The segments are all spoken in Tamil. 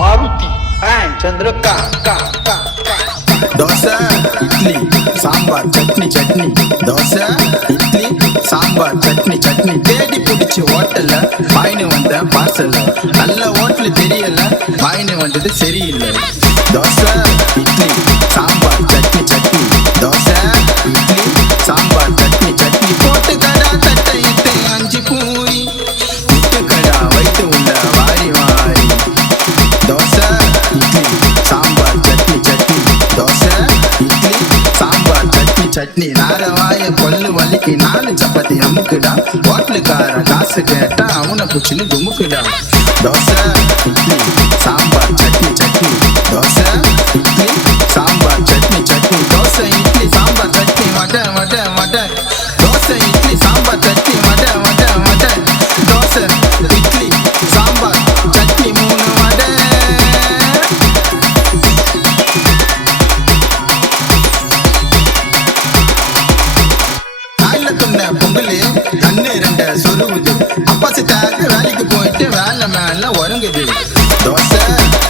Maruti and Chandrakant. Dosa idli sambar chutney chutney dosa idli sambar chutney chutney தேடி பிடிச்சி ஹோட்டல்ல வாயினு வந்த பார்சல் நல்ல ஹோட்டல் தெரியல வாயினு வந்தது சரியில்லை தோசை இட்லி சாம்பார் சட்னி சட்னி தோசை இட்லி சாம்பார் சட்னி சட்னி போட்டு கடா தட்டை இட்டு அஞ்சு பூரி முட்டு கடா வைத்து உள்ள வாரி வாரி தோசை இட்லி சாம்பார் சட்னி சட்னி தோசை இட்லி சாம்பார் சட்னி சட்னி நாரவாய கொல்லு வலிக்கு 4 சப்பாத்தி அமுக்குடா ஹோட்டலுக்கார காசு கேட்டா அவனை புச்சுன்னு குமுக்குடா தோசை இட்லி சாம்பார் சட்னி சட்னி தோசை இட்லி சாம்பார் சட்னி சட்னி தோசை இட்லி சாம்பார் சட்னி வடை வடை வடை தோசை இட்லி சாம்பார் சட்னி வடை வடை வடை தோசை இட்லி சாம்பார் சட்னி 3 வடை பொங்கலு கண்ணு 2 சொருவுது அப்பாசி தாக்க வேலைக்கு போயிட்டு வேலை மேல உறங்குது தோசை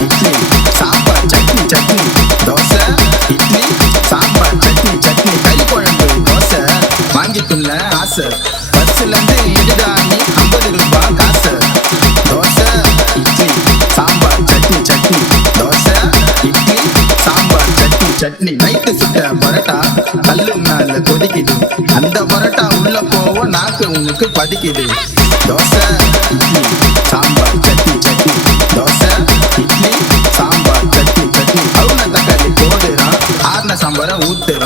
இட்லி சாம்பார் சட்னி சட்னி தோசை இட்லி சாம்பார் சட்னி சட்னி கறி குழம்பு தோசை வாங்கிட்டுள்ள ஆசை பஸ்ல இருந்து இடுதானி 50 ரூபாய் காசு தோசை இட்லி சாம்பார் சட்னி சட்னி தோசை இட்லி சாம்பார் சட்னி சட்னி நைட்டு சுட்ட பரோட்டா கல்லு மேல கொதிக்குது அந்த பரோட்டா உள்ள போவ நாக்கு உனக்கு பதிக்குது தோசை இட்லி சாம்பார் சட்னி சட்னி தோசை இட்லி சாம்பார் சட்னி சட்னி அவுன தக்காளி போடுறான் ஆறுன சாம்பாரை ஊத்துறான்